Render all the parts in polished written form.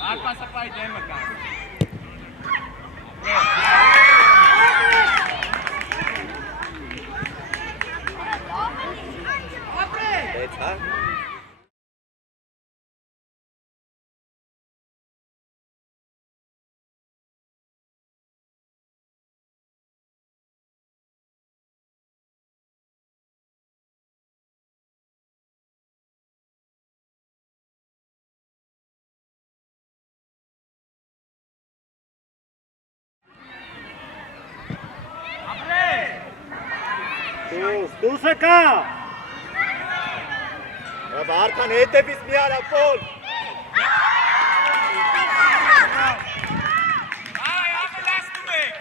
Ar passa pai dema, cara. Դուսը կա։ Վարդան հետևից մի արա փոլ։ Այ ամենասնում եք։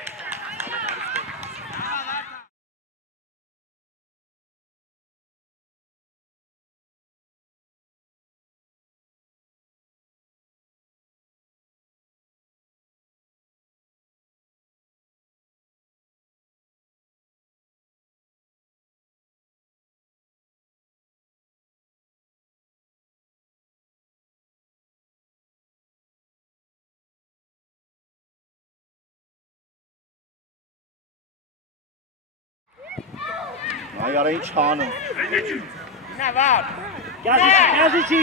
Ay ara ինչ անում։ Նա վար։ Կյազի չի։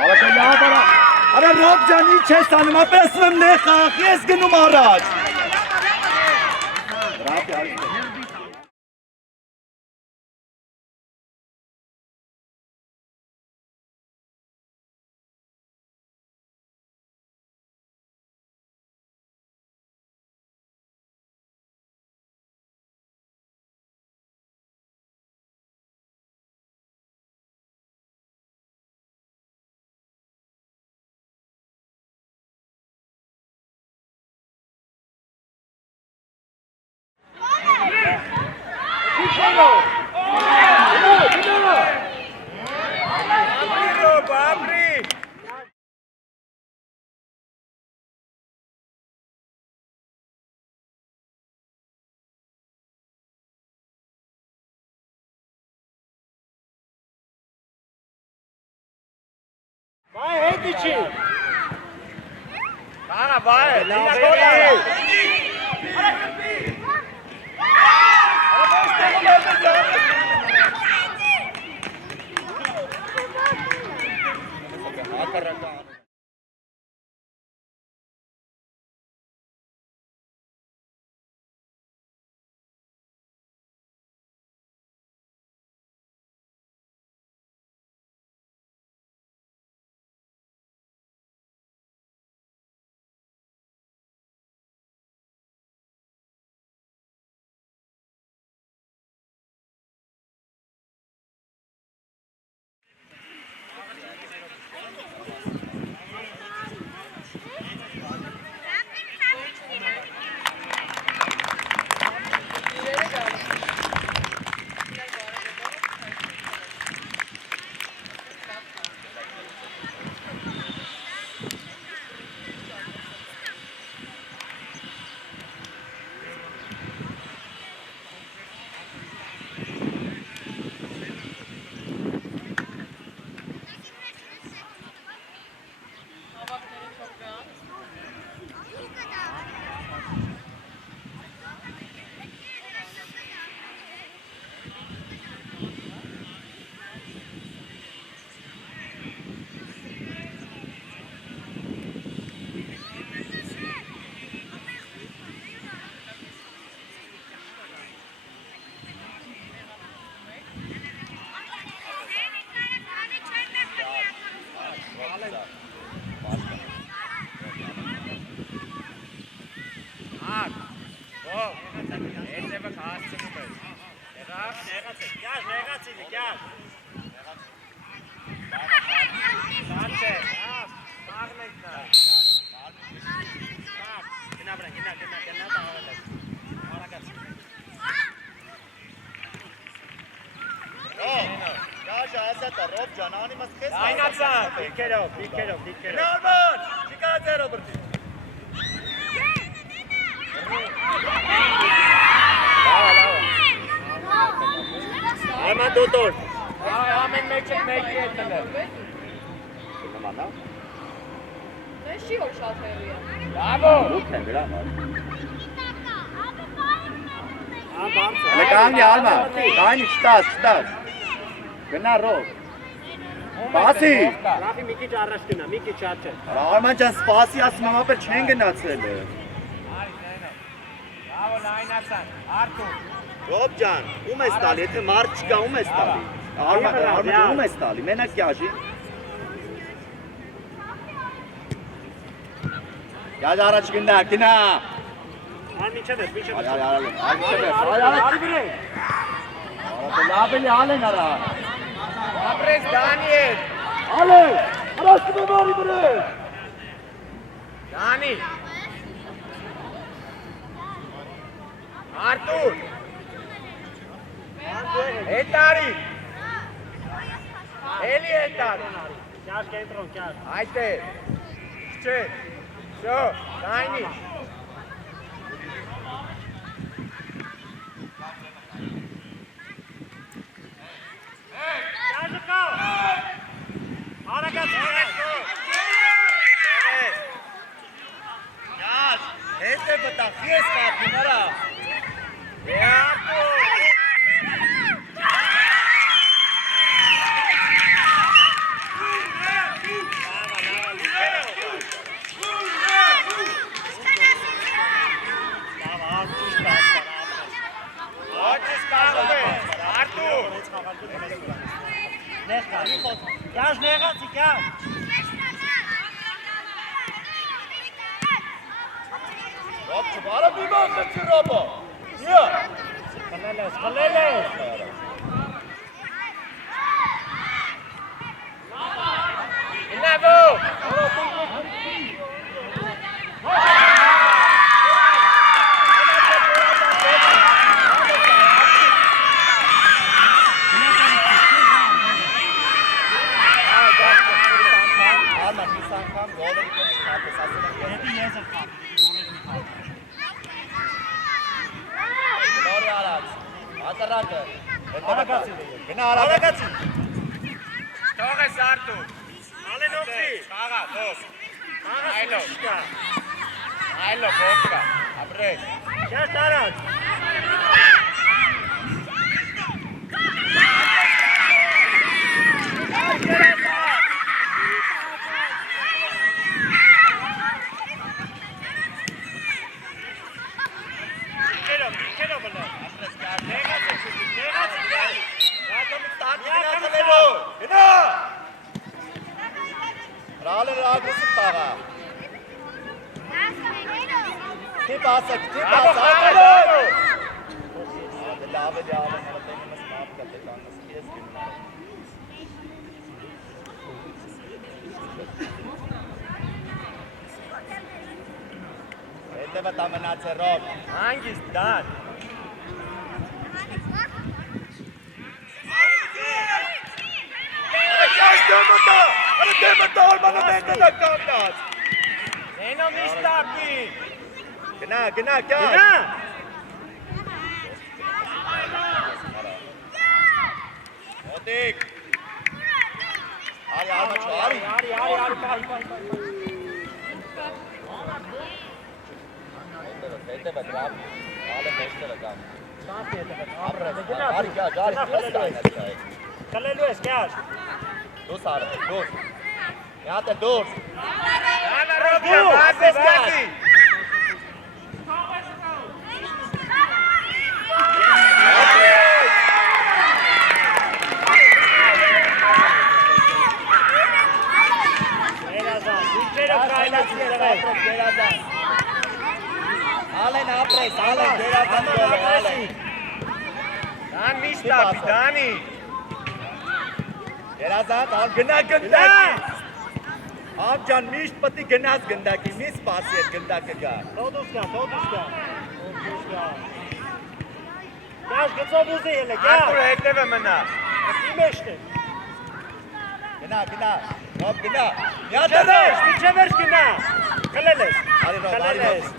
Արա լավ արա։ Արա Ռոբ ջան ինչ ես անում, ապեսում եմ նեղ խաղ, ես գնում առաջ։ Բրավո արի։ Վայ հետի չի։ Կանա վայ, լավ գոլ է։ Հետևը հասցնում է։ Եղավ, Նեղացին, կյար։ շատ է, մաղն եք նա։ Գնա վրա, գնա, տաղավել է։ Արագաց։ Գաշ ասատա, Ռոբ ջան, անիմաս քեզ Այնացան։ Դիրքերով։ Նորմալ, չկա ձերով բրդի։ Այման դոտոր։ Ամեն մեջը մեկի է տնել։ Նմանա։ Չի որ շատ հեռի է։ Բավո։ Ուք է դրա համար։ Բարձր։ Լեկանի ալմա, կայնի չտաս։ Գնա Ռոբ։ Սպասի։ Լավի մի քիչ առաջ գնա, մի քիչ արջը։ Արման ջան, սպասի, ասում եմ, ապեր չեն գնացել։ Բավո լայնացան, Արտուր։ Ռոբ ջան, ում ես տալի, եթե մարդ չկա, ում ես տալի։ Արման, ում ես տալի, մենակ կյաժի։ Գազ առաջ գնա։ Ան միջև է, Լավ էլի ալ են արա։ Ապրես Դանիել։ Ալե, արաստում եմ արի բրե։ Դանի։ Արտուր։ Հետարի։ Էլի հետար։ Կյար կենտրոն, կյար։ Այդ է։ Չէ։ Շո, դայնի։ Կյարը կա։ Արագաց։ Գազ, հետ է բտախ, ես կապին արա։ Արտուր։ Կյար նեղացի, կյար։ Ռոբ չբարը մի ման խծի Ռոբո։ Իա։ Խլել ես։ Նավո։ Արման, մի սանգամ, գոլերի կոչ չապես, ասել եմ ես։ Հետի ես եմ խապ, Նորի արած, ատարակը։ Արագացի։ Գնա արագացի։ Թող ես Արտուր։ Ալեն օգցի։ Խաղա, թող։ Այլո։ Այլո, բոկա։ Ապրես։ Կյար տարած։ Դիրքերով բլա։ Նեղացի, կյար։ Գնա։ Ռալը ռագրեսիվ տաղա։ Թիպ ասակ, լավ էլի ավեն հրտենի մս մապ կատե կաննս կես գնա։ Հետևը տա մնաց է Ռոբ։ Հանգիստ դան։ Դեմը տա, օրմանը մենքը նա կամնաց։ Նենո միշտապի։ Գնա, կյար։ Գնա։ Մոտիկ։ Արի, արմա չո, արի։ Հետևը դրավ, ալը մեջտերը կամ։ Արի, գարի, ես կայնած կայ։ Խլելու ես, կյար։ Դուս արը, դուս։ Մի հատ է դուս։ Դանա Ռոբիա, բացես կակի։ Երազան, դիրքերով կայլացի Ալեն Ալեն ապրես, ալեն, դերական գոլ է, ալեն։ Դան մի շտապի, Դանի։ Երազատ, ալ գնա գնդակի։ Աբջան միշտ պտի գնաս գնդակի, մի սպասի էր գնդակը գա։ Թողուս գա։ Գաշ գծով ուզի ելը, գա։ Արտուր հետևը մնա։ Իմ էշտ է։ Գնա, Ռոբ գնա։ Միջև վերջ գնա։ Կլել ես։ Արի Ռոբ, Կլել ես։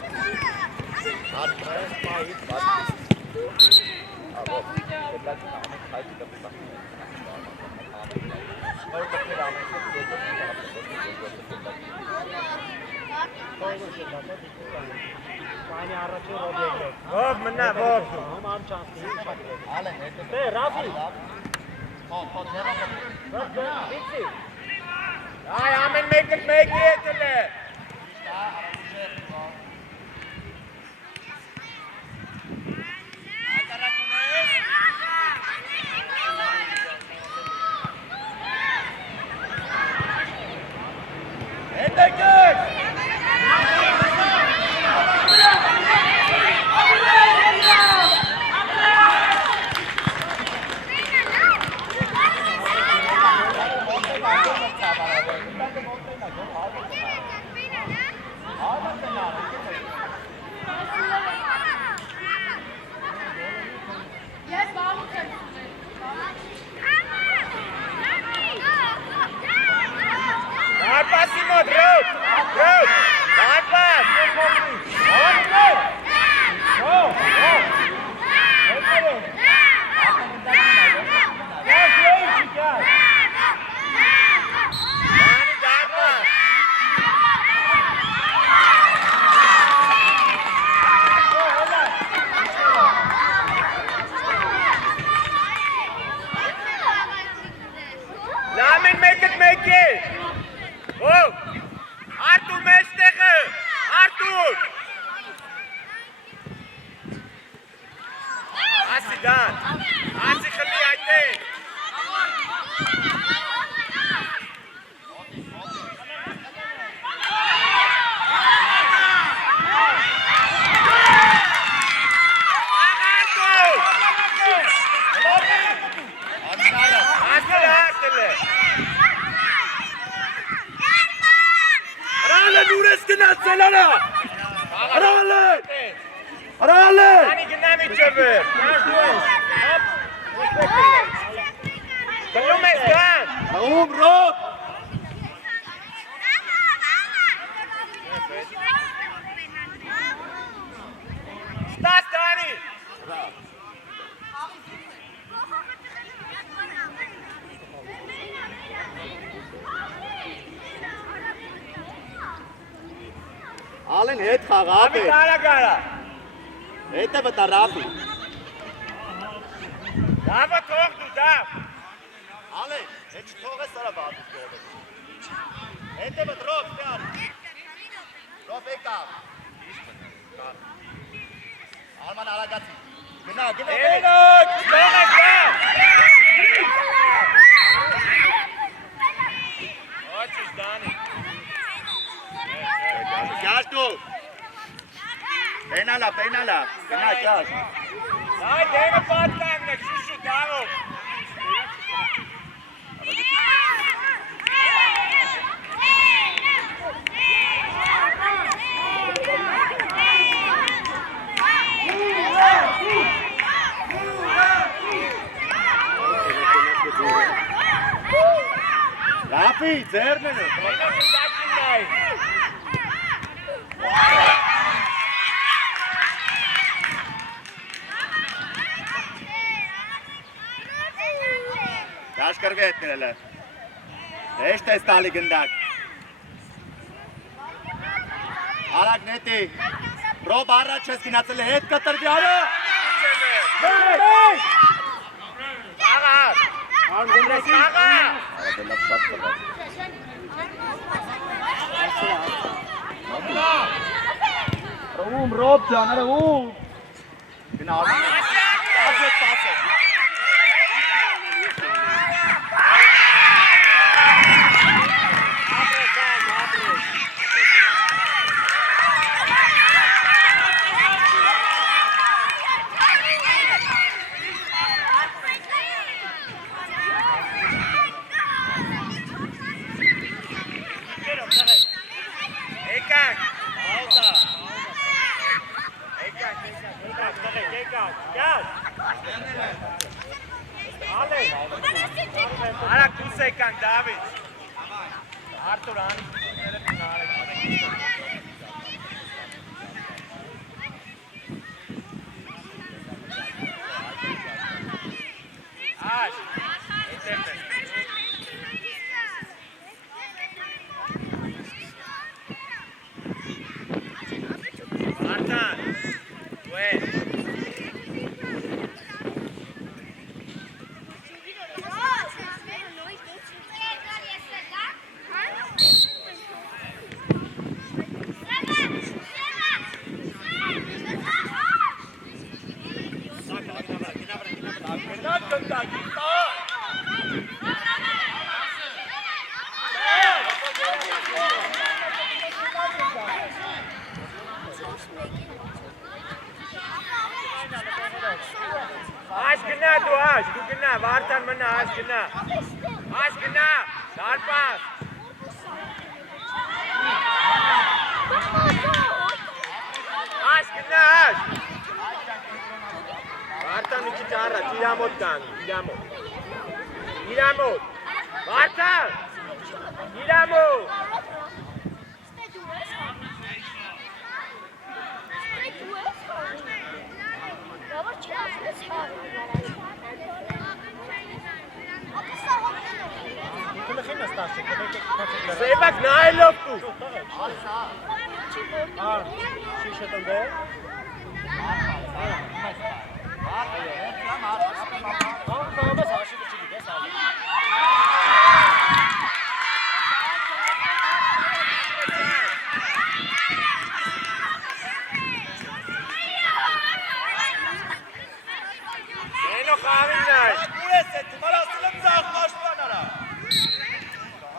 Պանի առաջի ռոբ եկրեք։ Ով մնա, ով։ Համ չանցի, շատ է։ Ալեն, հետո։ Դե, Ռաֆի։ Հոտ, հերոք։ Վիցի։ Այ ամեն մեկը մեկի հետել է։ Ես բաղուց եմ Դարպասի մոտ, Ռոբ, դարպաս։ Դանի դարպաս։ Լամեն մեկըտ մեկ է։ Ով, Արտուր մեջտեղը, Արտուր։ Ասի դան, ասի խլի այդ է։ Ալեն ուրես գնացել արա։ Ալեն։ Անի գնամի ճվր։ Կլում ես դան։ Հում Ռոբ։ Ստաս դանի։ Ալեն հետ խաղավ Ավի է։ կարագարա։ Հետը վտա Ռաֆի։ Դավը թող դու դավ։ Ալեն, հետ չթողես արա բադուս գոլը։ Հետը վտ Ռոբ ստյար։ Ռոբ եկավ։ Արման արագացի։ Գնա, Էնոք, թող ես դավ։ Ոչիշ դանի։ Գաշ դու։ Պենալա, գնա գաշ։ Այ դերը պատկանն է, շուշու դաղով։ Ռաֆի, ձերն է։ Էնոք դակին նայ։ Գաշ կրվի հետ ներել է։ Հեշտ ես տալի գնդակ։ Արագ նետի։ Ռոբ առաջ ես գնացել է հետ կտրվի արա։ Աղա, աղա։ Ռոբ ջան, արա ում։ Գնա արագ։ Արագ պասը։ եկանք Դավիթ։ Արտուր անի քիչները գնալեք։ Աշ, հետևը։ Արտան, դուել։ Աշ գնա դու աշ, դու գնա, վարդան մնա, աշ գնա, դարպաս, աշ գնա, աշ, վարդան մի քիչ առաջ, իրամոտ կան, իրամոտ, վարդան, իրամոտ, Սևակ նայելով դու։ Ենո խաղին նայ։ Դու ես այդ մալասել եմ ծաղ պաշտպան արա։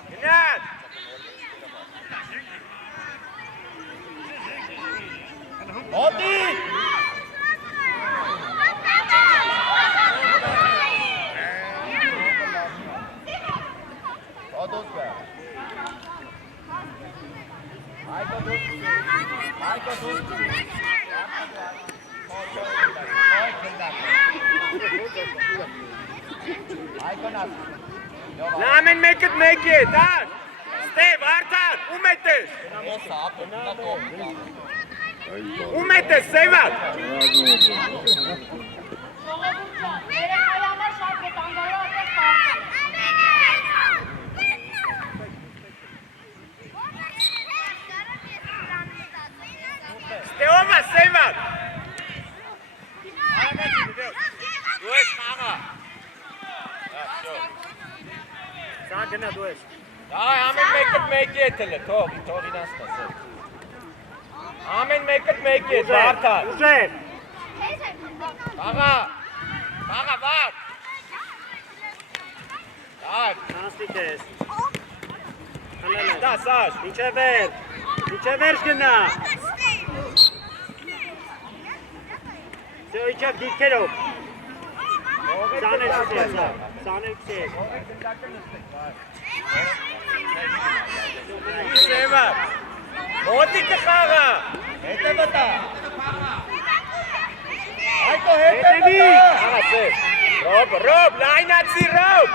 Գնաց։ Հոտի։ Lamen make it, Dad. Steve, Arthur, umetes. Umetes, Sevak. Steoma, Sevak. Du es Fahrer. Sag genau, du es. Amen make it, Tor inastas. Amen make it, Arthur. Ուժեր։ Fahrer, wart. Dad, Անստիկ ես։ da, Sash. Ինչե վերջ գնա։ Սո իջավ դիրքերով։ Սանել չես, սանել չես։ Sevak. Մոտիկը խաղը։ Հետևը տա։ Այդո հետևի։ Ահա սև։ Ռոբ, լայնացի Ռոբ։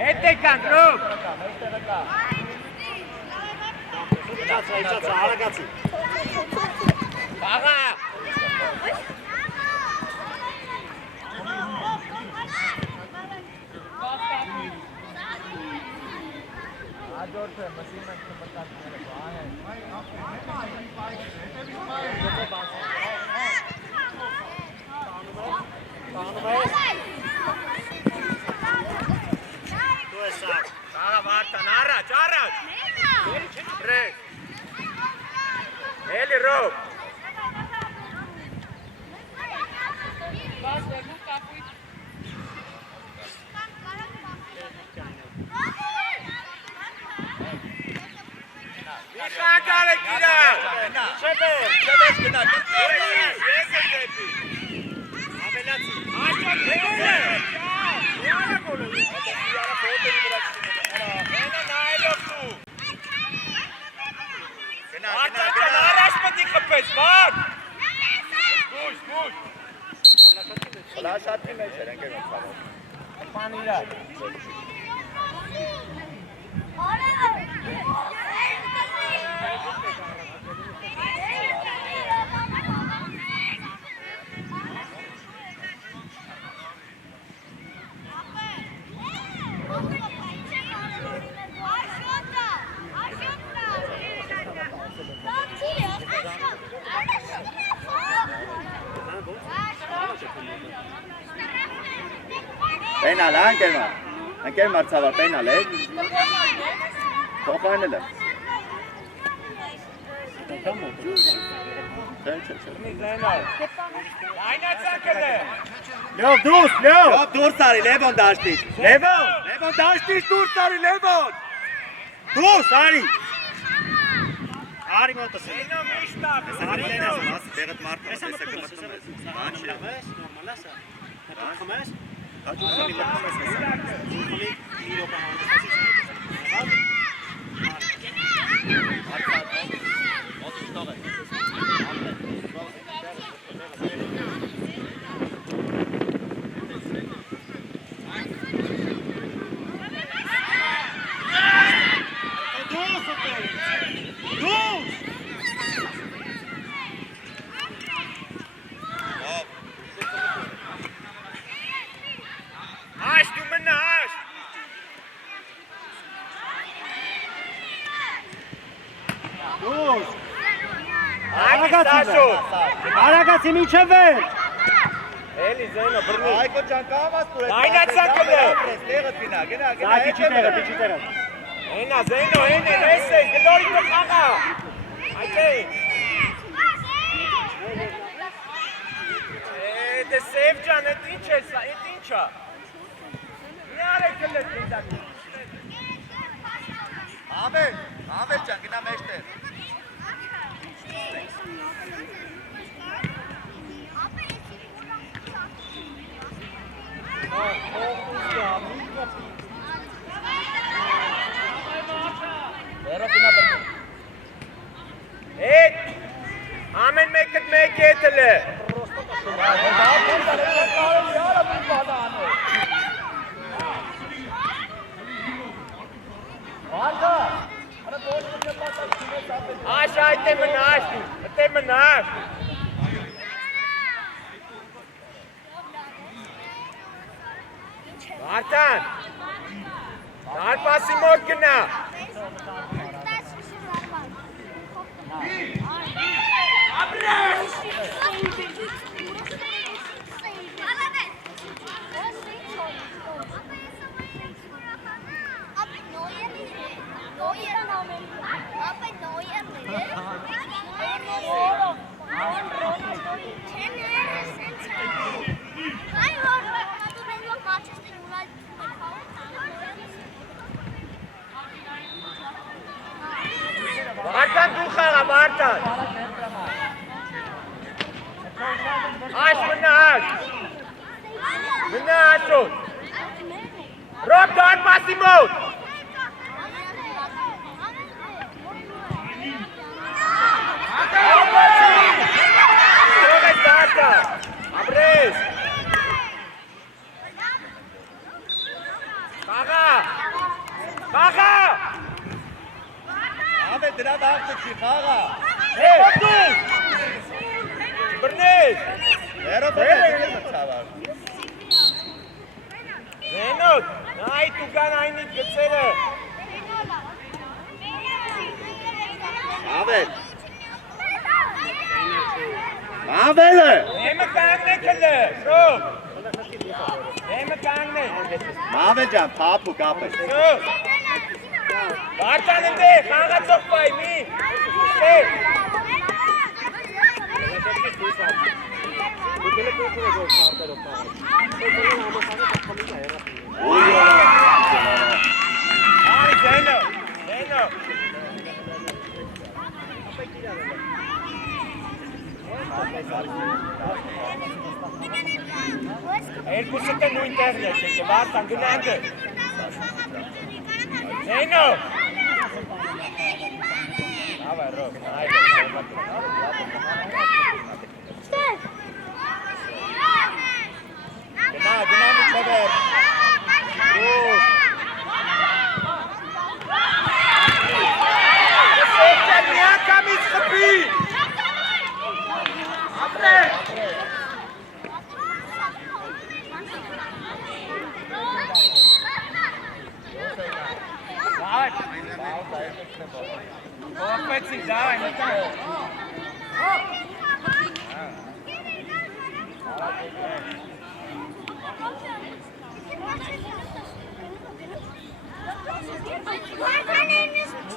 Հետ եկանք Ռոբ։ Իջացա, արագացի։ Խաղը։ Աջորդ է, մսին մենք կմտակները բան է։ Դու ես սաղ։ Խաղը վարտան, առաջ։ Բրեկ։ Էլի Ռոբ։ Ակարը գիրա։ Չեվես գնա։ Ես եմ դեպի։ Ամենացի։ Աշոտ գոլը։ Գոլը։ Մենը նայելով դու։ Արտական առաջ պետք է խփես, վար։ Գույս։ Հլաշատի մեջ էր ընկեր մենք խաղով։ Պան իրար։ Պենալ, անկեր մարցավար, պենալ է։ Թողանել է։ Այնացակել է։ Լյով դուրս, լյով։ Լյով դուրս արի, լևոն դաշտից։ Լևոն դաշտից դուրս արի, լևոն։ Դուրս արի։ Արի մոտս է։ Այնո միշտ ավ։ Արի լենաս, ասի, տեղդ մարդը տեսը կմտում ես։ Նորմալ է սա։ Խմես։ Հաջողի մտնում ես հեսա։ Աշ, դու մնա, աշ։ Դուրս։ Արագացի միջև վեր։ Էլի զենո, բրնի։ Այկո ճան կամաս տուր ես։ Այնացակել է։ Տեղը տինա, գնա։ Սակիչի տեղը։ Այնա զենո, են ես է, գդորի տը խաղա։ Այդե։ Դե սև ջան, էդ ինչ է սա, էդ ինչ է։ Մի արեկել է դիզակի։ Ամեր ճան, գնա մեջտեղ։ Էդ, ամեն մեկդ մեկ եթել է։ Աշ, այդ է մնաշ, այդ է մնաշ։ Վարտան, նարպասի մոտ գնա։ Վարտան դու խաղա, Վարտան։ Աշ, մնաշ։ Մնաշոտ։ Ռոբ դարպասի մոտ։ Ստով ես Վարտան, ապրես։ Խաղա։ Խաղա։ Ամեր դրա դաղթը չի խաղա։ Դու։ Բրնես։ Երոտ է մտավար։ Զենոտ, նայ տուկան այնիտ գծերը։ Ավելը։ Եմը կանգնեք հլը, շով։ Եմը կանգնեք։ Մավել ջան, փափու կապես։ Շով։ Վարտան ընդ է, խաղացող պայ, մի։ Ստեղ։ Արի զենո, զենո։ Երկուսը տե նույն տեղն է, կեկ է, Վարտան, գնանդ է։ Զենո։ Ավայ, ռոք, նայ, Գնա միջևեր։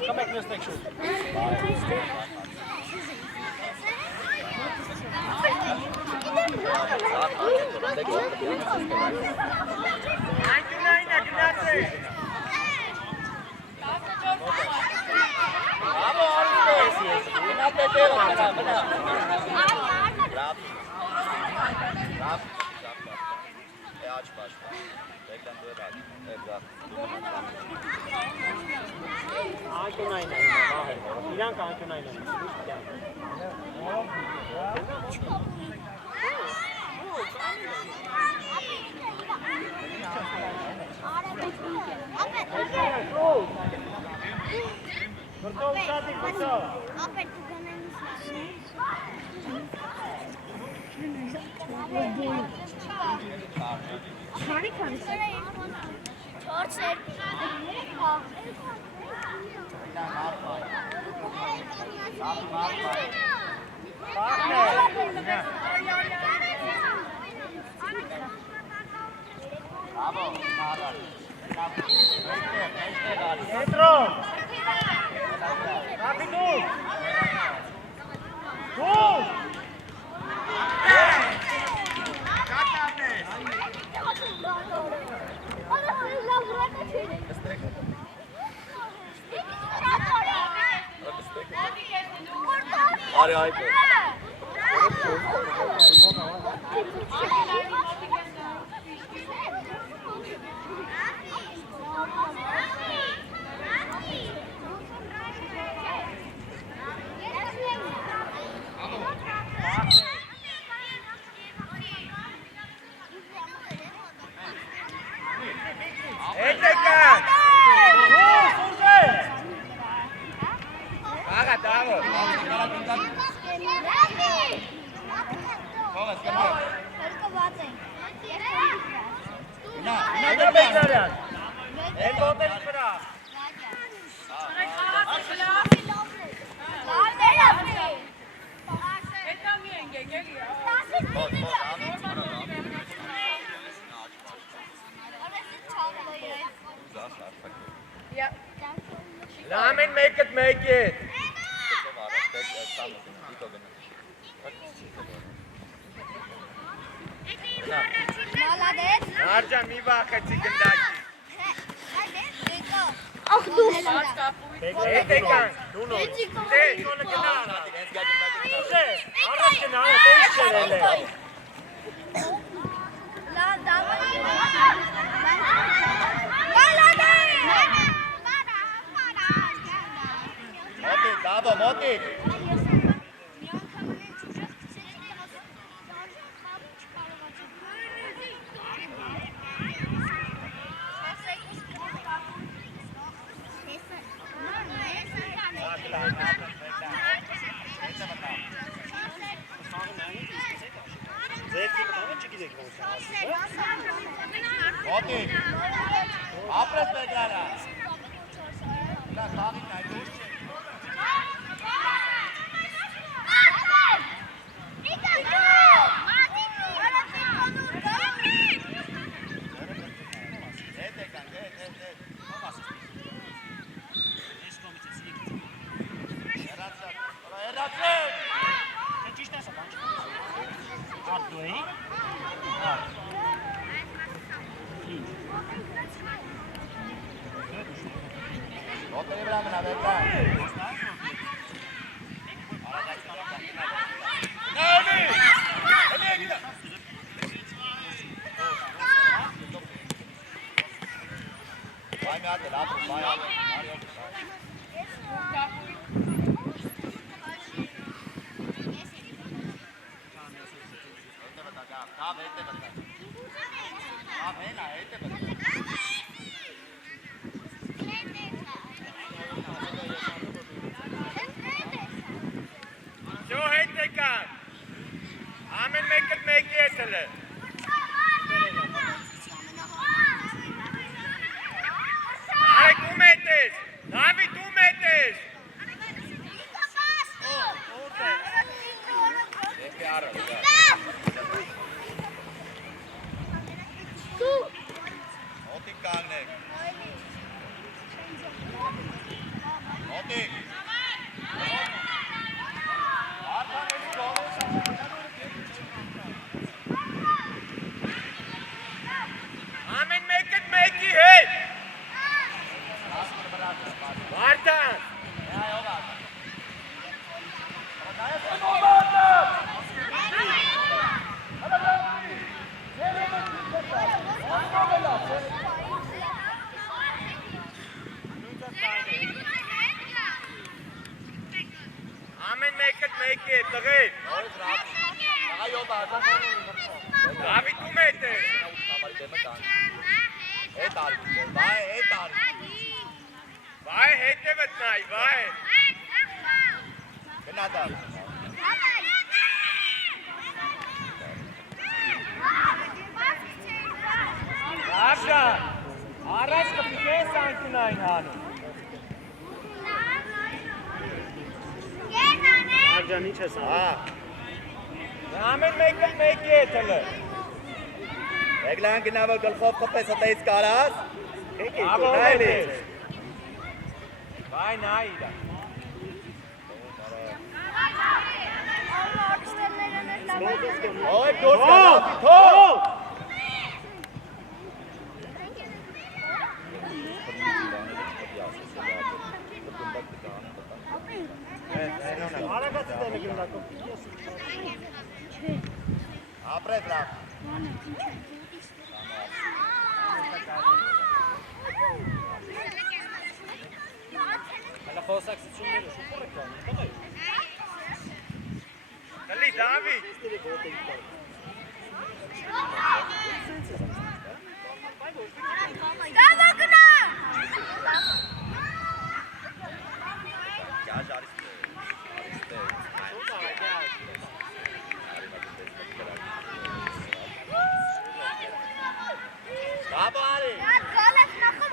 Come back next next shoot. Are ayıp. Lamin, make it, make it. Arca mi bakati gındaki. Ach du. Etekan. Hey, sonra kenara. Arra kenara, değiştirele. Motik, Davo, Motik. Motik. Apres beklara. Da kavi kaydoşçe. Zo heet Etekan. Amen, make it, hele. Ai, tu metes! Davi, tu metes! Մոտիկ կանգնեք։ Մոտիկ։ Ամեն մեկը մեկի հետ։ Վարդան։ Ամեն մեկը մեկի հետ, տղեր։ Դավիթ ում հետ է։ Վայ, հետևդ նայ, վայ։ Գնադար։ Աշան, առաջ կպիտես անկունային հանում։ Աջան ինչ ես անում։ Ամեն մեկը մեկի հետ հլը։ Եգլան գնավը գլխով խպես հտեից կարաս։ Ավոր հետ ես։ Վայ նայ իրա։ Ոյ դուրս գնաց, թող։ Ապրես լավ։ Հələ խոսակցությունները շուտով եք անում, տղա։ Կլի Դավիթ։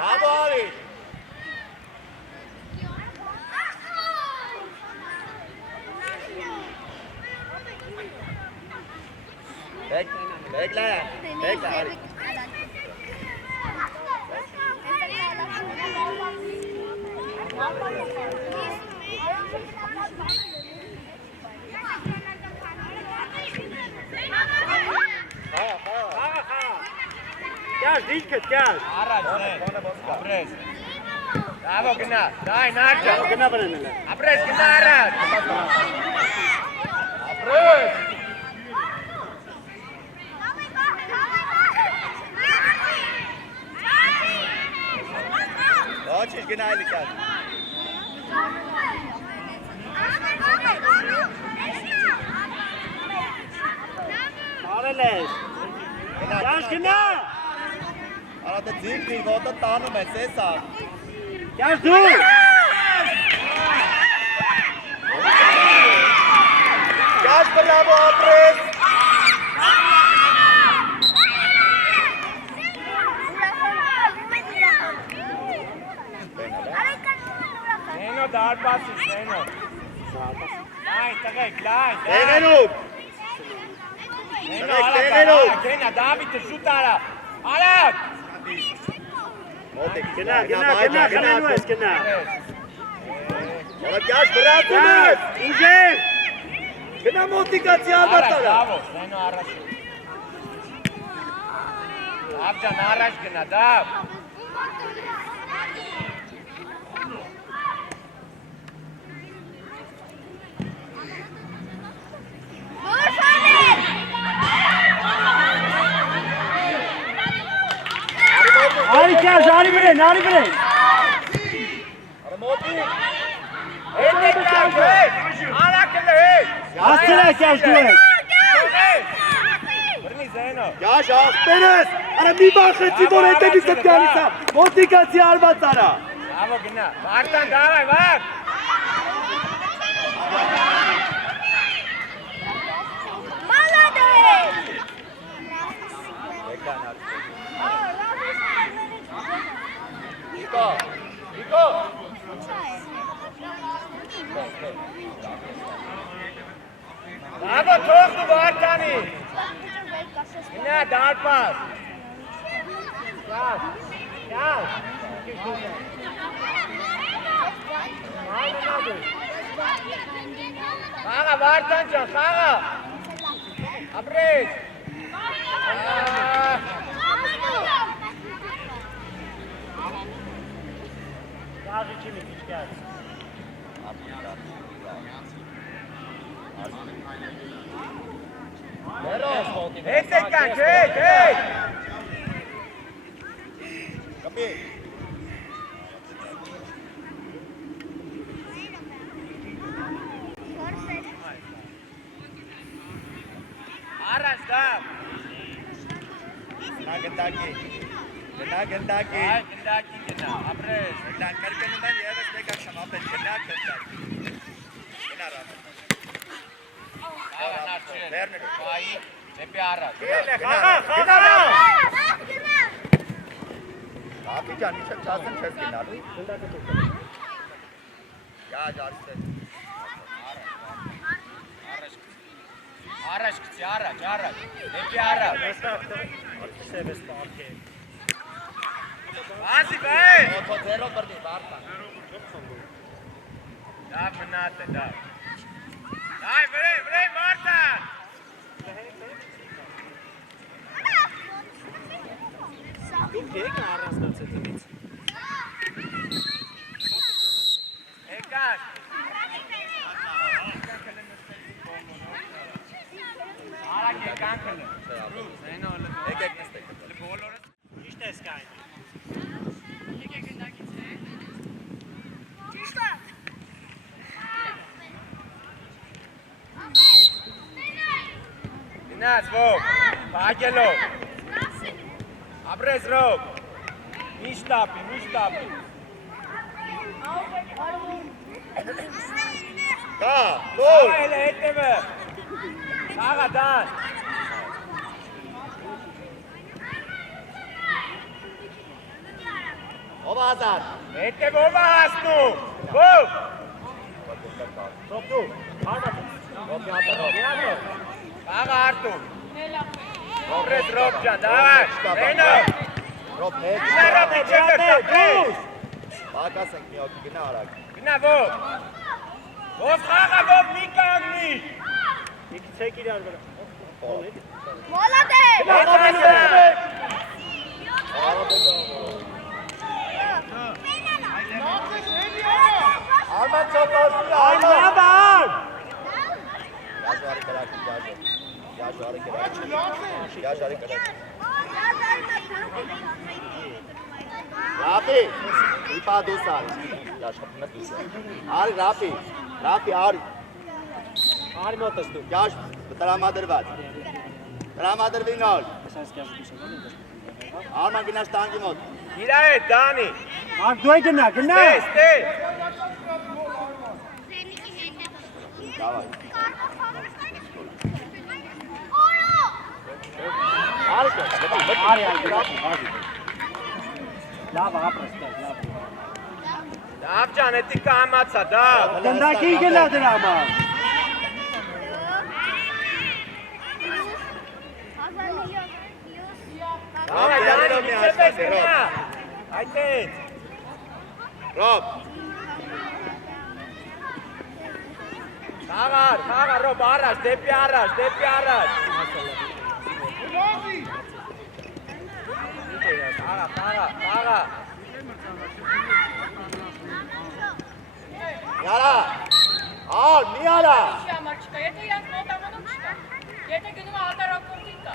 Բաբարի։ Բեկլա, բեկլա։ Կյաշ, դիլքըտ, կյաշ։ Առաջ, ապրես։ Դավո գնա, դայ նարջա։ Գնա բրեն էլը։ Ապրես գնա առաջ։ Ապրես։ Ոչինչ գնայլի կար։ Արել ես։ Կյաշ գնա։ Արա դե ձինքնի ոտը տանում ես, ես ա։ Կյաշ դու։ Կյաշ բրավո ապրես։ Նենո դարպասից, նենո։ Լայն, տղեք, լայն։ Տեղերուկ։ Նենո արակ, գենա, Դավիթը շուտ արա։ Արակ։ Մոտիկ, Գնա, խնելու ես, գնա։ Արա կյաշ բրավում ես։ Ուժեր։ Գնա մոտիկացի ալբատ Առաջ, արա։ դավո, նենո առաջ։ Դավջան, առաջ գնա, դավ։ Արի կյաշ, արի բրեն։ Արա մոտիկ։ Հետ է կյաշ, հետ։ Արակը հետ։ Ասցրա կյաշ դու ես։ Բրնի զենո։ Կյաշ աղբերս։ Արա մի բախեցի, որ հետևից եմ գալիս ա։ Մոտիկացի ալբատ արա։ Դավո գնա, վարտան դավայ, վարդ։ Նիկո, Նիկո։ Աբո թող դու Վարդանի։ Նա դարպաս։ Գաս։ Խաղա Վարդան ջան, խաղա։ Ապրես։ Գազի չի մի քիչ կար։ Հետ կանք, հետ։ Կպի։ Առաջ դավ։ Գնդակի։ Այ գնդակի գնա, ապրես։ Դան կրկնում են եւս մեկ անգամ ապել գնդակի։ Գնա ռավ։ Վերներ։ Այ դեպի առաջ։ Խաղա։ Ապի ջան, ինչ չասեմ չես գնալու։ Գա ջարստե։ Առաջ գցի, առաջ։ Դեպի առաջ։ Սևես պարքե։ Ասիկ այ։ Օթո ձերո բռնի Վարդան։ Դավ մնաց է, դավ։ Այ վրե Վարդան։ Դուք եք առանցնացել դից։ Եկան։ Արագ եկան քնը։ Եկեք նստեք։ Ճիշտ ես կային։ Գնաց ով, բագելով։ Ապրես ռոբ։ Միշտ տապի։ Գա, գոլ։ Այլ հետևը։ Խաղա դան։ Ով ազատ։ Հետև ով է հասնում։ Ով։ Ռոբ դու, հարմատ։ Խաղա արտում։ Ապրես ռոբ ջան, դավար։ Ռենո։ Ռոբ հետ։ Գնա ռոբ իջեք դրտապրես։ Բակաս ենք մի օքի գնա արագ։ Գնա ով։ Ով խաղա ով մի կանգնի։ Իքցեք իրար վրա։ Մոլադե։ Արման չոտոսի, Արմաբան։ Յաժարի կրակի, յաժարի կրակի։ Ռապի, իպա դուս արի, յաշապնը դուս արի։ Արի ռապի, արի։ Արի մոտս դու։ Յաշ, տրամադրված։ Տրամադրվի նոր։ Արման գնաս տանգի մոտ։ Իրա հետ Դանի։ Ակ դու եք գնա։ Տես։ Դավայ։ Արի գնա։ Լավ ապրես, լավ։ Դավ ջան, էտի կամացա, դավ։ Գնդակի գնա դրա համար։ Այ Դանի, միցեպես գնա։ Այդպես։ Ռոբ։ Խաղա ռոբ առաջ, դեպի առաջ։ Խաղա։ Յարա։ Ալ, մի արա։ Համար չկա, եթե իրանք մոտամանում չկա։ Եթե գնում է հատարակորդին կա։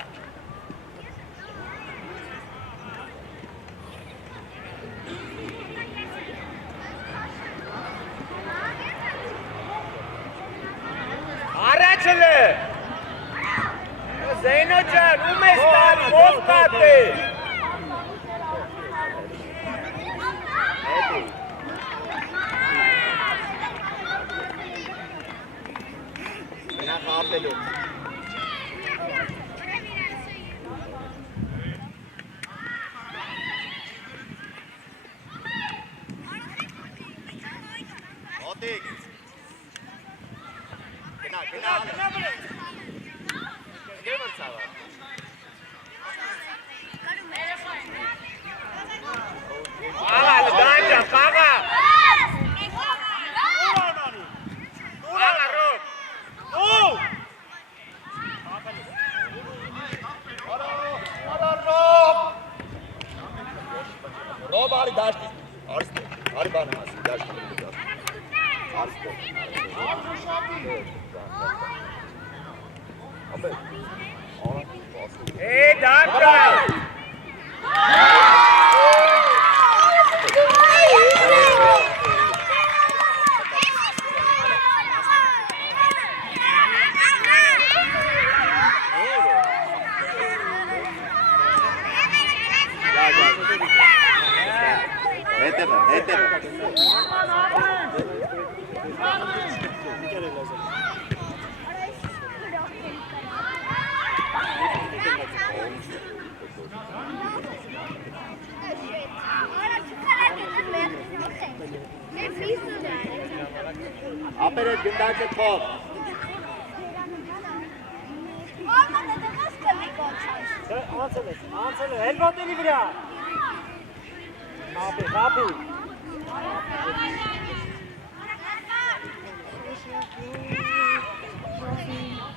Առաջ էլ է։ Զենո ջան, ում ես տալի, ով կատե։ Մենակ ապելու։ Օտիկ։ Գնա։ Paga, Danja, paga! Paga, Rob! Rob, Ali daştı. Ali bana nasıl daştı. Hey, Danja! Aperet gündəki top. Ansel, elbette eli vira. Abi.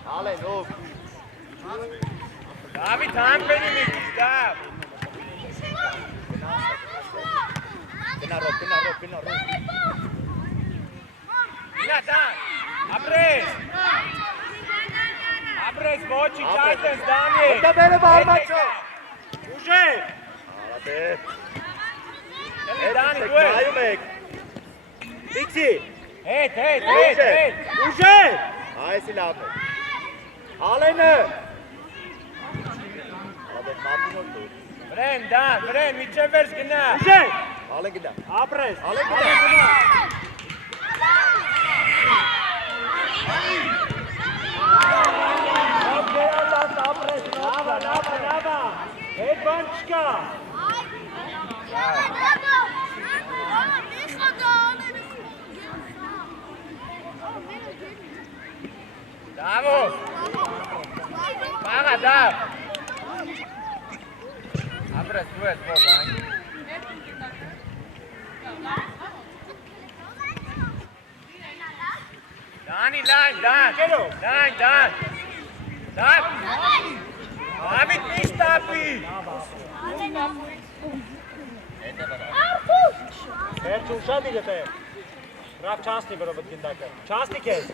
Ale, Rob. David, hand benim ilk, Dav! Kena Rob. Ina, Dan! Abres, Voči, Čajtens, Daniel! Orada beni bağırmaço. Uže! Ale. Dani, duel! Najumek. Dixi! Hej! Uže! Aj si lápe. Ale ne. Ale mápino tu. Bren, mi ce vezi gândea? Uže! Ale gida. Apres! Ale gida. Nava! Hej, Bančka! Davo! Paga, Dav! Abres, duel, Dani, Dan! David, nicht tapi! Վերջ ուշադի գտե։ Ռավ չասնի բրոբտ գնդակը։ Չասնի կեզ։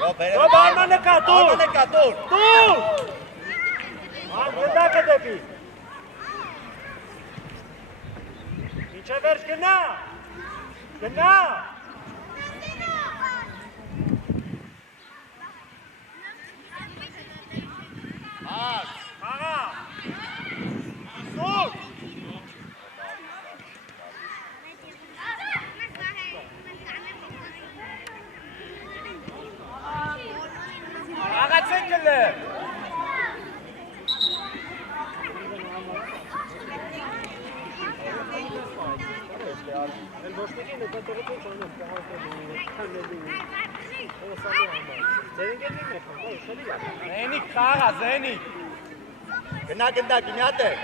Rob Արմանը կա, դուր։ Armane ka dur. Դուր։ Ան գնդակը դեպի։ Ինչե վերջ գնա։ Գնա։ Աղա։ Սուր։ Աղացեք գլը! Զենիկ խաղա, Զենիկ! Gına gimyate.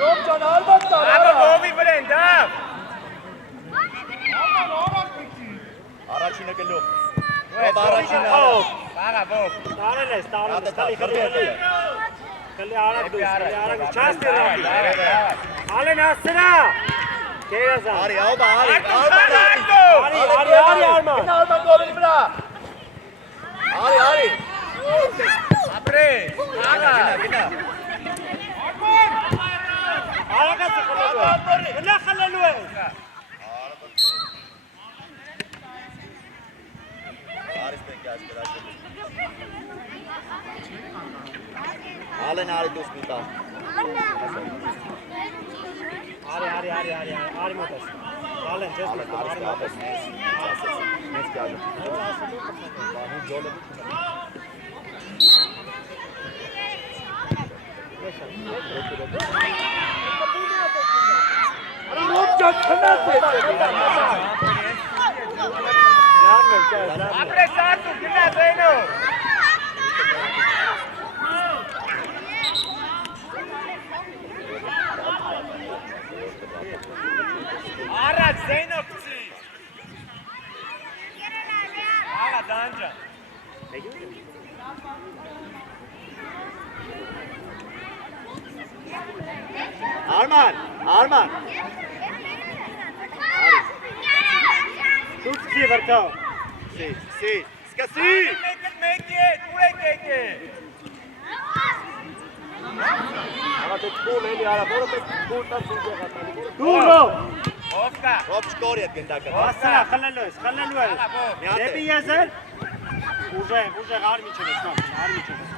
Robcan albatta. Abi Bobby Bren, Dav! Առաջինը գլուխ։ Rob առաջինը։ Խաղա, Bob! Տարել ես, Խլի։ Կլի արագ դուս, արագ չասնի ռաբի։ Dav! Ալեն հասցրա։ Կերազան։ Ari alba Ari. Ari Arman։ Gına Arman golünü bıra. Ari. Abres! Խաղա! Gına. Արագացի խլելու։ Գնա խլելու է։ Aris'ten gelsin arkadaşlar. Ari dost bir daha. Ari motas. Ալեն, չես Ari մտնում։ Nes geldi. Արի Ապրես արտու, գնա Զենո։ Առաջ Զենո կցի։ Աղա դանջա։ Արման։ Շուտ սկի վրդա։ Սի, սկսի։ Մեկ է, դու եք է։ Աղա դե թուլ էլի արա, որը պետք բուրտան սուտ եղատալի։ Դուրո։ Ովկա։ Ռոբ շկորի այդ գնդակը։ Հասցնա, խլելու ես։ Դեպի ես էլ։ Ուժեղ, արմիջով ես, արմիջով ես։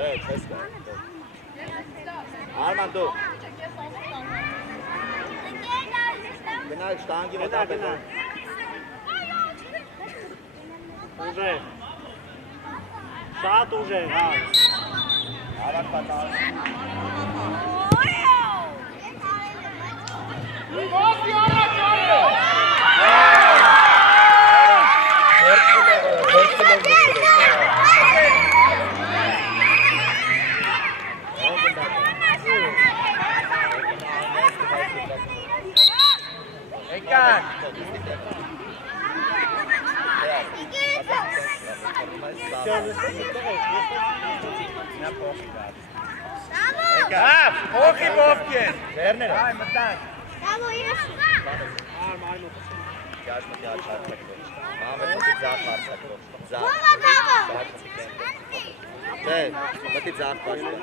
Չես կա։ Արման դու։ Գնա շտանգի վտա պետք։ Ուժեղ։ Շատ ուժեղ, հա։ Արակ պատալ։ Ոսի առաջ արը։ Եկան։ Հոխի բովկեն։ Վերներ։ Այ մտան։ Գազ մտի աչար տակով։ Մամետ մտի ձախ հարցակով։ Ձախ։ Դե, մտի ձախ պաշտը։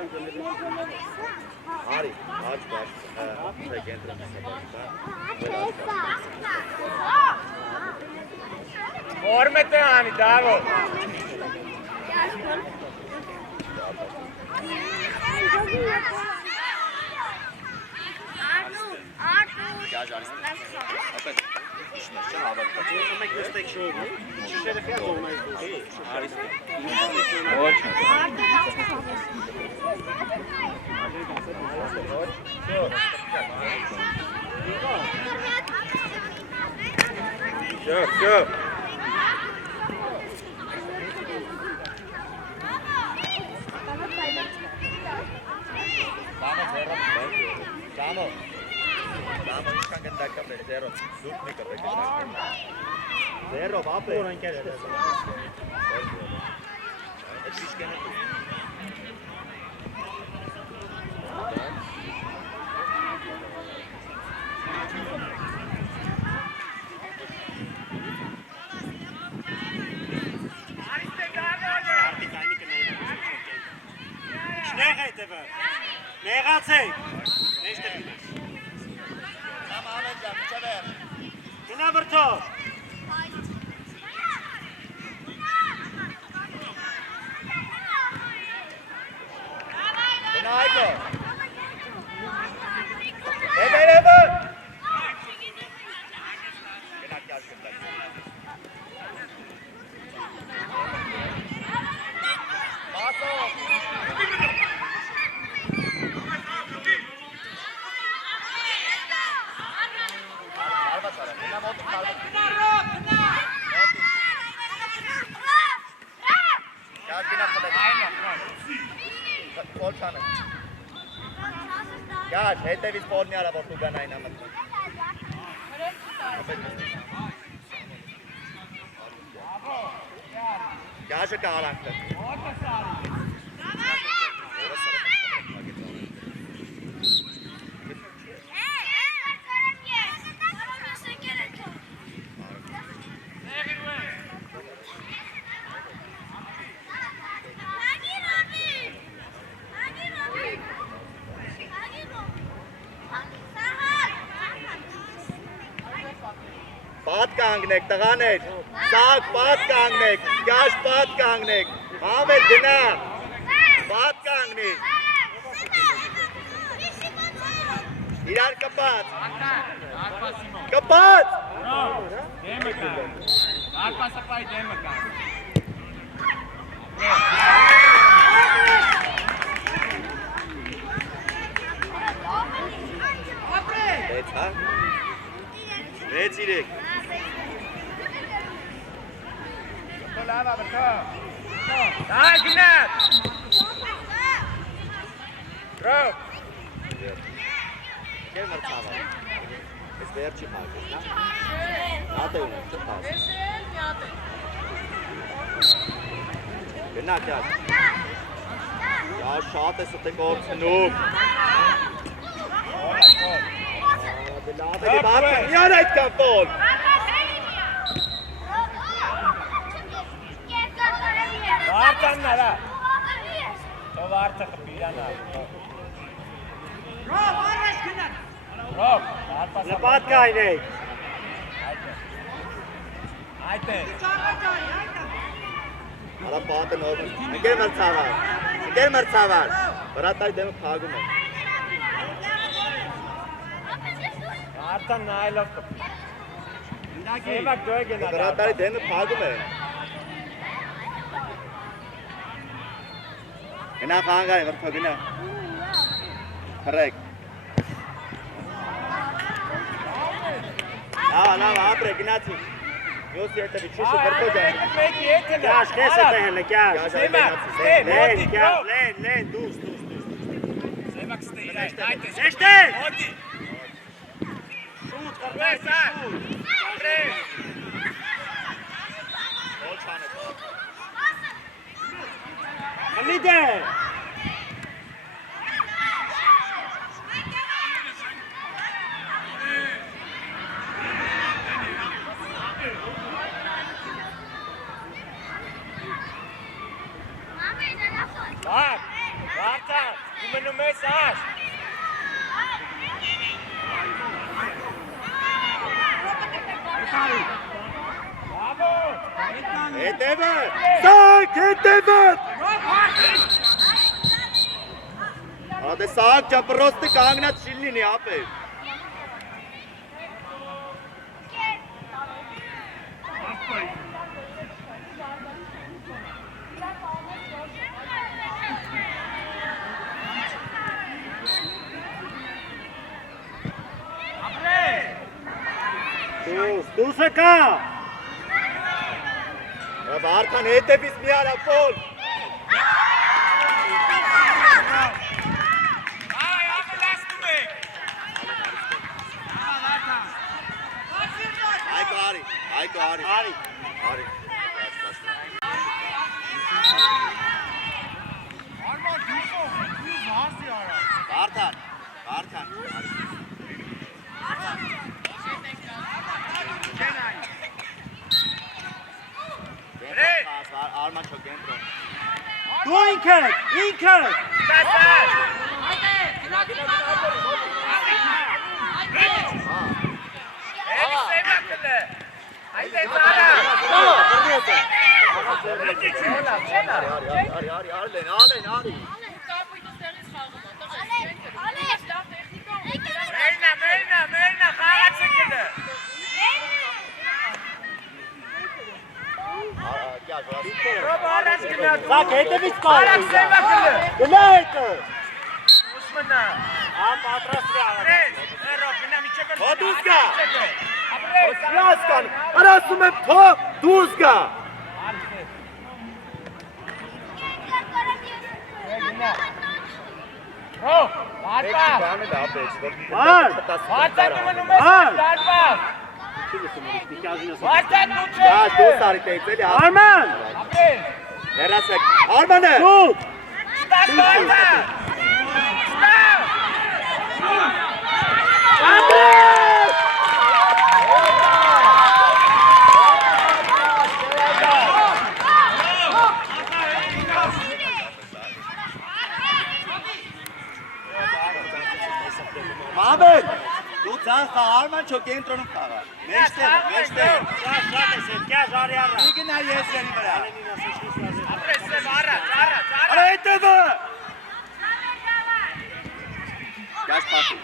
Արի, աչ պաշտը։ Թե կենտրոն Որմետ է անի, դավո։ Գազ արիստը։ Ապետ, իշներ չեմ հավակտաց։ Մեկ նստեք շոու։ Շիշերը ֆիա կողմայ։ Արիստը։ Ոչ։ Շո։ Samo ishkan gandaka pe zero zutni ka pe zero vape Որան կեր ես։ ishkan Շնեղ է տևը։ Նեղացեք։ Մեջտեղ գնաս։ Samo alenja chaver Գնա վրդով։ Naiko Ebe Gena kya gandaka Paso Arba sara gena mot arba Kya gena pata Kol chana Kya hete vis pol niara vor tu gana ina mat Kya se kaalankta Pat kangnek, taganek, sak pat kangnek, yash pat kangnek, Ahmed dina, pat kangnek, irar kapat, kapat, Դեմական։ Արպասապայ դեմական։ 6, հա։ 6-3։ Լավ, բրտո։ Դայ գնաց։ Ռոբ։ Կեր մրցավա։ Ես վերջի փակես, նա։ Ատե ունեմ, չփակ։ Դեսել մի հատ է։ Գնա կյակ։ Յա շատ ես ըտե կորցնում։ Լավ է, բարձր, միան այդ կապոլ։ Վարտան նալա։ Թող վարտը խպիրանա։ Ռոբ, արվես գնաց։ Ռոբ, հարպասա։ Նպատկա այնեք։ Այդ է։ Արա պատը նոր։ Ընկեր մրցավար։ Վրատայի դեմը փագում է։ Վարտան նայելով կպի։ Եվակ դու է գնա։ Վրատայի դեմը փագում է։ Գնա խանգայ, վրդո գնա։ Հրեք։ Լավ, ապրե, գնացի։ Յոսի հետևի, չուշը վրդո ջան։ Մեկի հետ է։ Կյաշ, կես է տեղել է, կյաշ։ Լեն, կյաշ, լեն, դուս։ Սևակ ստեյր այդ է։ Շեշտեր։ Հոտի։ Շուտ, Պես կրտես, այդ։ Ապրես։ Ոչ հանեց։ Խմիդ է։ Վարդ, վարտան, դու մնում ես աշ։ Բավո։ Հետևը, սակ, հետևը։ Ադե սակ ջա, պրոստը կանգնած շիլ լինի, ապեր։ Դուսը կա։ Վարդան հետևից մի արա պոլ։ Այ, ապլաստում եք։ Այկո արի։ Արման դուսով, դուզ հասի արա։ Վարդան։ Արման չո կենտրոն։ Դու ինքդ։ Էլի սևակն է։ Այդ է ծարա։ Արի։ Կապույտը ստեղից խաղում է, տղես, լավ տեխնիկա ունի։ Մերնա, խաղացը կնը։ Ռոբ առաջ գնաց։ Սակ հետևից Արակ կա։ սևակն է։ Գնա հետը։ Ուսմնա։ Ամ պատրաստի աղա։ Ապրես, Ռոբ, գնա մի չեկր։ Հո դուս գա։ Ապրես։ Լասկան, արասում եմ թո, դուս գա։ Ռոբ, վարտա։ Ար։ Վարտան դու մնում ես դարպավ։ Վարտան դու չէ։ Դա դուս արի տեյցելի, Արման։ Ապրես։ հերասեք, Արմանը։ Շուտ։ Ստաս վարտա։ Ստաս։ Ապրես։ Մամեն, դու ծան խա, Արման չո կենտրոնում խաղա։ Մեջտեղ։ Շատ ես հետ, կյաշ արի առա։ Մի գնա ես յանի վրա։ Ապրես, սև առաջ։ Արա հետևը։ Գազ պատի։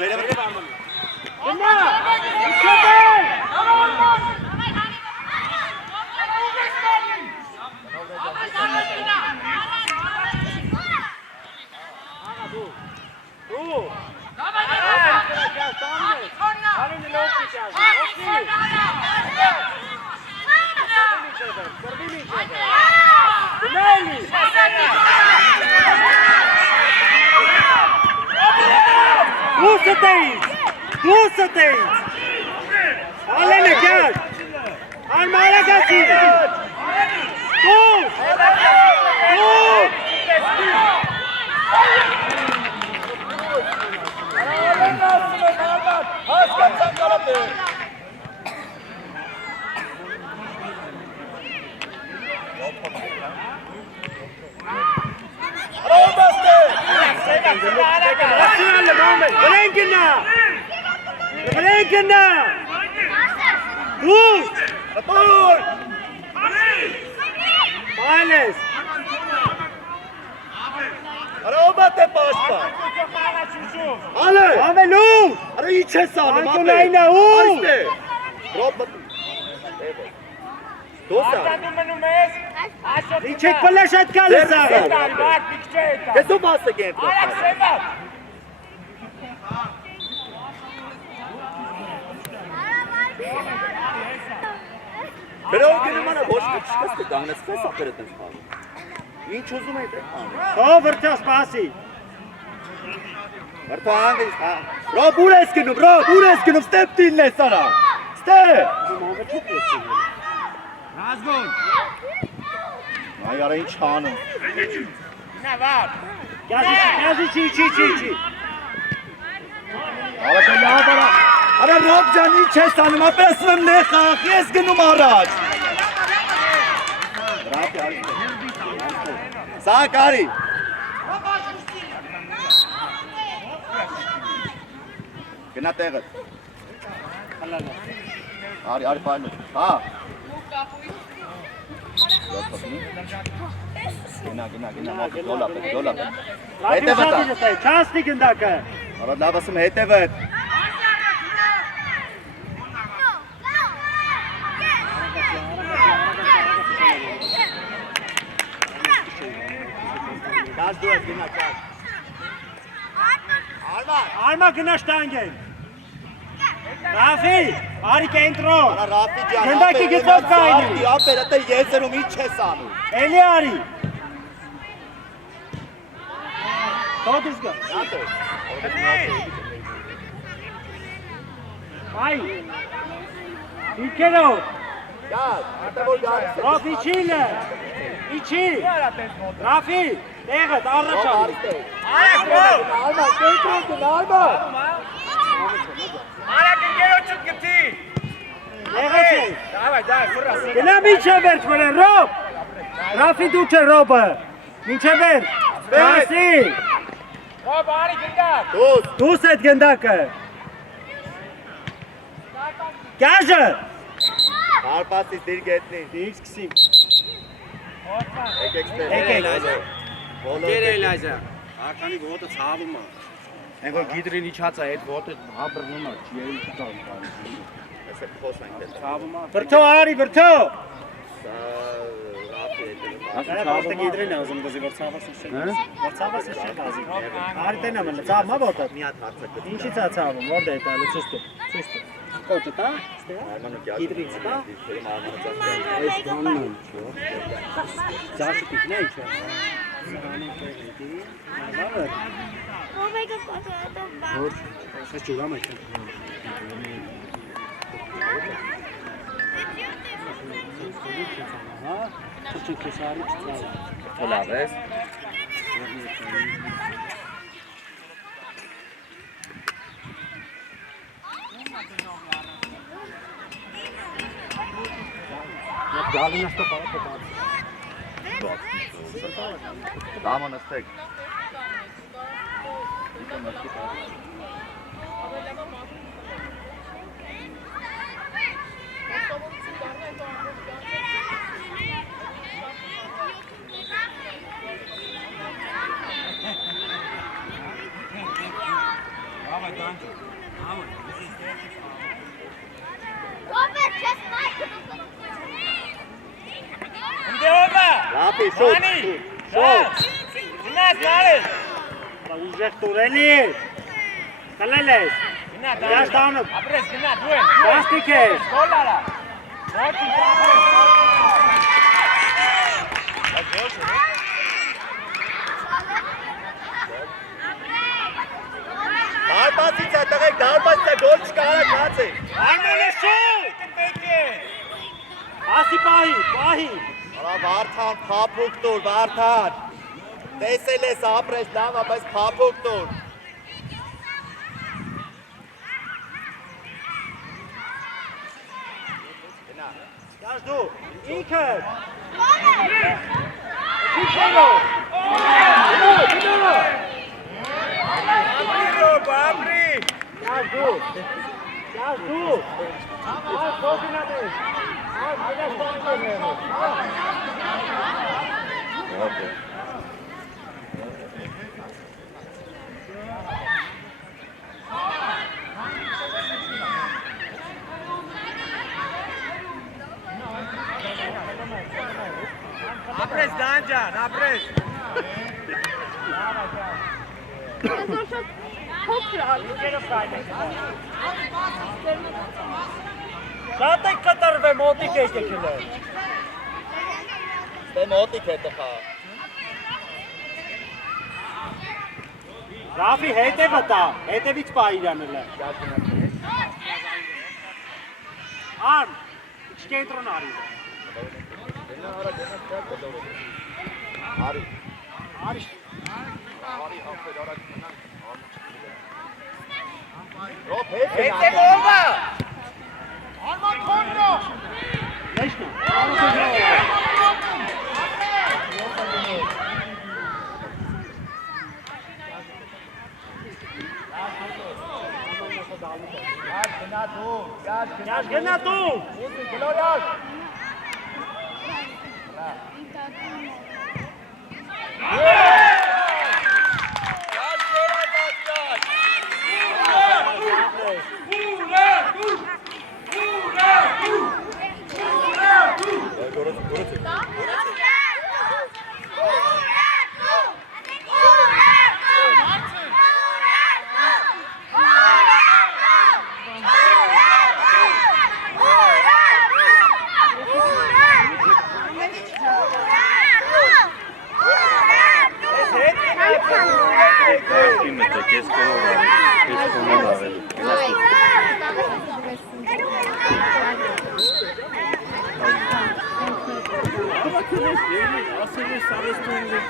Վերևը Արմանը։ Գնա։ Իքեբել։ Դու։ Դուսը տեից։ Ալենը գար։ Արմարագացի։ Դուս։ Հասկացան կարապե։ Բրենգնա։ Դուս։ Ապոր։ Պայլես։ Արոմատ է պաշպա։ Ալե։ Ավելու։ Արա ինչ ես անում, Անկոն այնա ու։ Այստե։ Ռոբ մտի։ Դոսա։ Արտանում մնում ես, ասոտ Ինչ եք պլաշ այդ կալես աղը։ Վարդ պիքչե էտա։ Ես ով ասը գենտ։ Արակ սևա։ Բրո գնումանը ոչ մի չկստի դանես քես ապերը տես խաղում։ Ինչ ուզում եք անում։ Քո վրտա սպասի։ Վրտա անգլիս, հա։ Ռոբ ուր ես գնում, ստեպ դինն ես արա։ Ստեպ։ Ազգոն։ Այ արա ինչ անում։ Նա վար։ Գազի չի։ Արա բելավ արա։ Արա Ռոբ ջան ինչ ես անում, ապեսում եմ նեղ խաղ, ես գնում առաջ։ Դրապի արի։ Սա կարի։ Գնա տեղը։ Արի պայնում։ Հա։ Գնա, դոլապ։ Հետևը տա։ Չասնի գնդակը։ Արա լավ ասում հետևը։ Կազ դու ես գնա կազ։ Արմա գնա շտանգեն։ Ռաֆի, արի կենտրոն։ Արա Ռաֆի ջան, Գնդակի գծով կայնի։ ապեր ատե եզերում ինչ ես անում։ Էլի արի։ Տոտուս գա։ Այ։ Իքերով։ Կազ, ատե որ գարիս է։ Ռաֆի չիլը։ Իչի։ Ռաֆի, տեղդ առաջ։ Արակ ով։ Ալմա, կենտրոն գնա, ալմա։ Արակ ընկերոջուտ գտի։ Տեղդ է։ Դավայ, ֆուռաս։ Գնա միջը վերջ մրեն, Ռոբ։ Ռաֆի դու չէ Ռոբը։ Միջը վերջ։ Ասի։ Ո բարի գնդակ։ Դուս այդ գնդակը։ Գաժը։ Արպասից դիր գետնի։ Դիք սկսի։ Եկեք ստեղ։ Այզա։ Արկանի ոտը ցավում է։ Այն որ գիդրին իջած է, այդ ոտը հաբռնում է, չի էլ չտան բանը։ Ես էլ խոս այնտեղ։ Ցավում է։ Վրթո արի, վրթո։ Սա Ռաֆի է դերում։ Արա բաստը գիդրին է ուզում գզի, որ ցավասն չէ։ Որ ցավասն չէ գազի։ Արի տենա մնա, ցավ մա ոտը։ Մի հատ հարցակ։ Ինչի՞ ցա ցավում, որտե է տալու, ցույց տու։ Կոճը տա։ Արմանու գյալ։ Գիդրից տա։ Արմանու ծածկ։ Այս բանն է, չէ։ Ձաշի տիկն է ինչը։ Որ այս ջուրամ է։ Հա, քիչ քեսարի չծավ։ Լավ է։ Գալինը ստո պարապ։ Դամը նստեք։ Ընդ ով է։ Ռաֆի, շոտ։ Շոտ։ Գնաս նարես։ Ուժեղ տուրելի ես։ Խլել ես։ Գնա Ես տանում։ ապրես գնա դու ես։ Պաստիկ ես։ Գոլ արա։ Ոչինչ Արպասից է Գնացեք։ Արմենը շուտ։ Ասի պահի։ Արա Վարդան, փափուկ տուր, Վարդան։ Տեսել ես ապրես լավ, բայց փափուկ տուր։ Գնա։ Գազ դու, ինքդ։ Ապրի։ Գազ դու։ Այս կոբինատես։ Այս գնաս կոբինատես։ Ապրես դանջան, ապրես։ Շատ եք կտրվե մոտիկ եք եկել։ Դե մոտիկ է տխա։ Ռաֆի հետևը տա, հետևից պա իրանել է։ Արմ, չկենտրոն արի։ Արի։ Արի։ Ռոբ հետ Հետ է ովա։ Լեշնա։ Գնա դու։ Գլորյալ։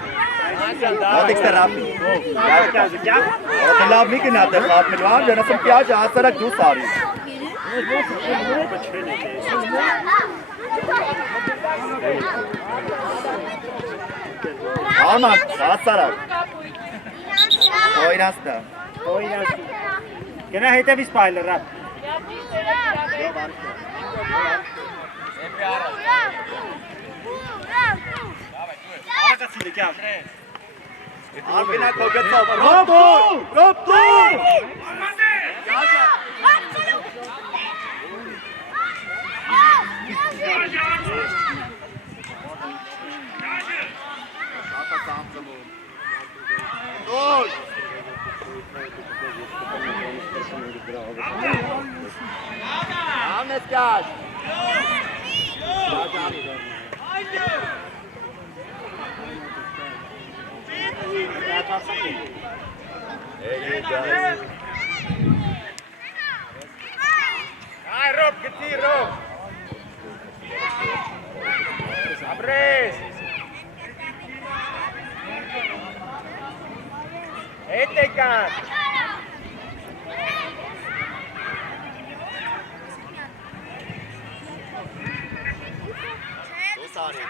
Մոտիկ ստե Ռաֆի։ Լավ մի գնա դե խափել, ան դրանցում պիաժը հասարակ դուս արի։ Աման, հասարակ։ Օյրաստա։ Գնա հետևից պայլը Ռաֆ։ Արագացի դեկյալ։ Արգենա կոգեցով։ Ռոբ դու։ Դուր։ Ամնես կաշ։ Այ Ռոբ, գտի Ռոբ։ Ապրես։ Հետ եկան։ Դուս արի։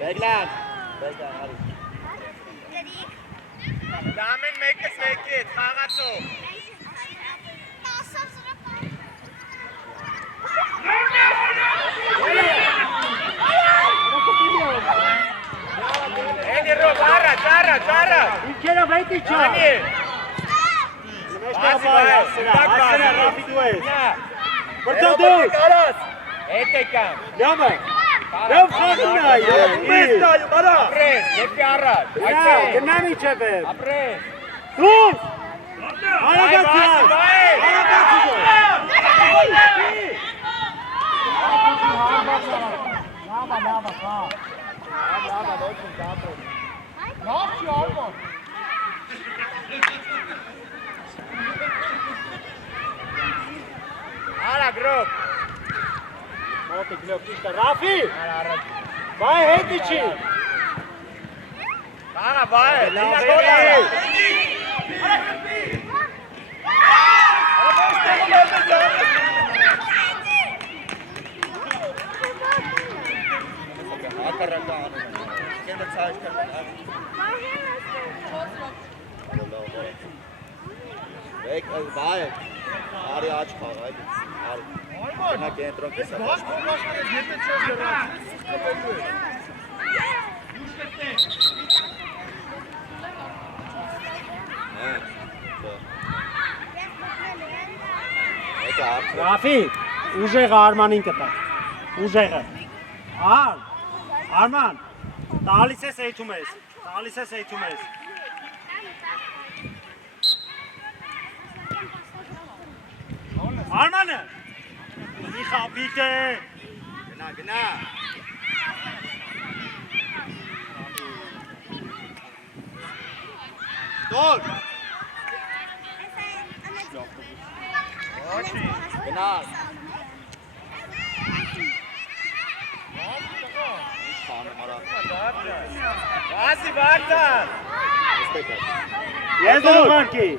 Բեգլան, արի։ Դամեն մեկս եկեց, խաղացող։ Էնի Ռոբ, առաջ։ Ինքերով հետի չա։ Անի։ Ասրա, Ռաֆի դու ես։ Բրտո դու։ Հետ եկան։ Լավը։ Լավ խաղում է այո։ Մեծ նայում, արա։ Ապրես, դեպի առաջ։ Գնա միջև։ Ապրես։ Դուս։ Արագացի։ Այ, Արագացի։ Ռաֆի։ Բայ հետ իջի։ Աղա բայ։ Լավ է։ Հակառական։ Կենը ցայց կան։ Մեկ բայ։ Արի աչ խաղ այլ։ Արի։ Նա կենտրոն կեսա։ Ոչ փոխանցել եթե չես դրած։ Ռաֆի, ուժեղը Արմանին կտա։ Ուժեղը։ Արման, տալիս ես էյթում ես։ Տալիս ես էյթում ես։ Արմանը։ Մի խապիկ է։ Գնա։ Դոր։ Գնա։ Վազի Վարդան։ Ես դուրմարկի։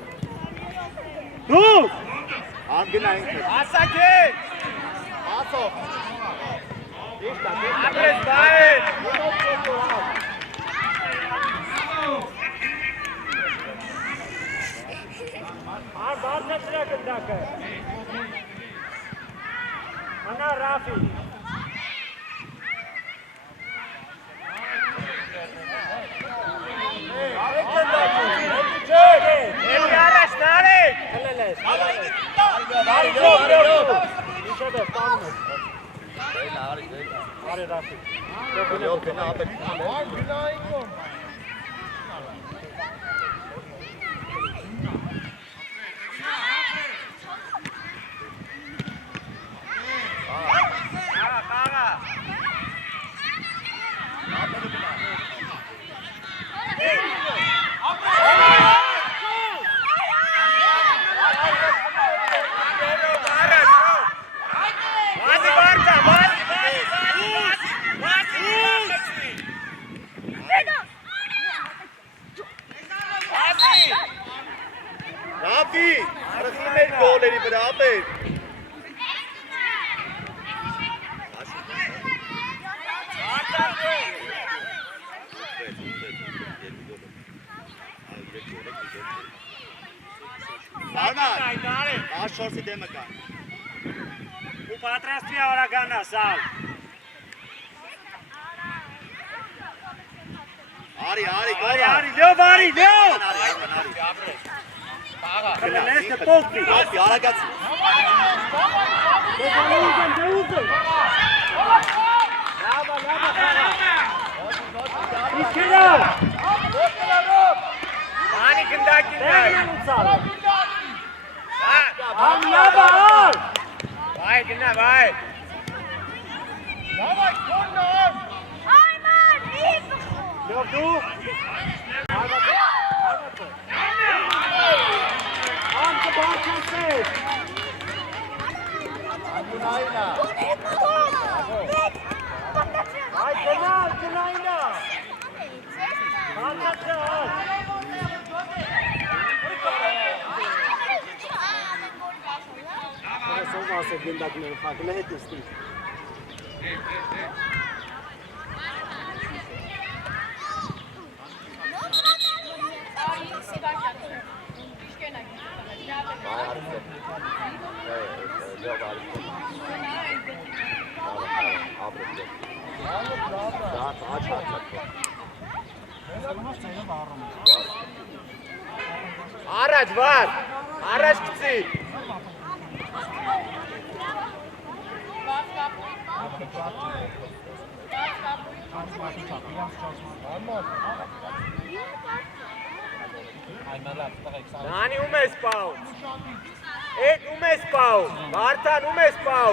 Դուր։ Ամ գնա ինքը։ Ասակեն։ Ասո։ Ապրես բայ։ Բարձր սրա կնդակը։ Անա Ռաֆի։ Էլի առաջ նարեք։ Հլել ես։ Իշետ ես, տանում ես։ Արի Ռաֆի։ Գնա ապետ։ Rafi, arasını ver golleri beraber. Arman, aç şorsi deme kan. U patrastria ora gana sal. Ari, Leo Vari, Leo. Paga. Neste Polpi. Rafi, ara gelsin. Ani gındakinden. Vay gına vay. Davay korner. Leo du. Anke Barkase. Adunayna. Ay Kenayna. Barkase. Sovası gündakları farklı ne etmişti? Araç var. Araç gitsin. Nani ume spał? Ed ume spał. Martan ume spał.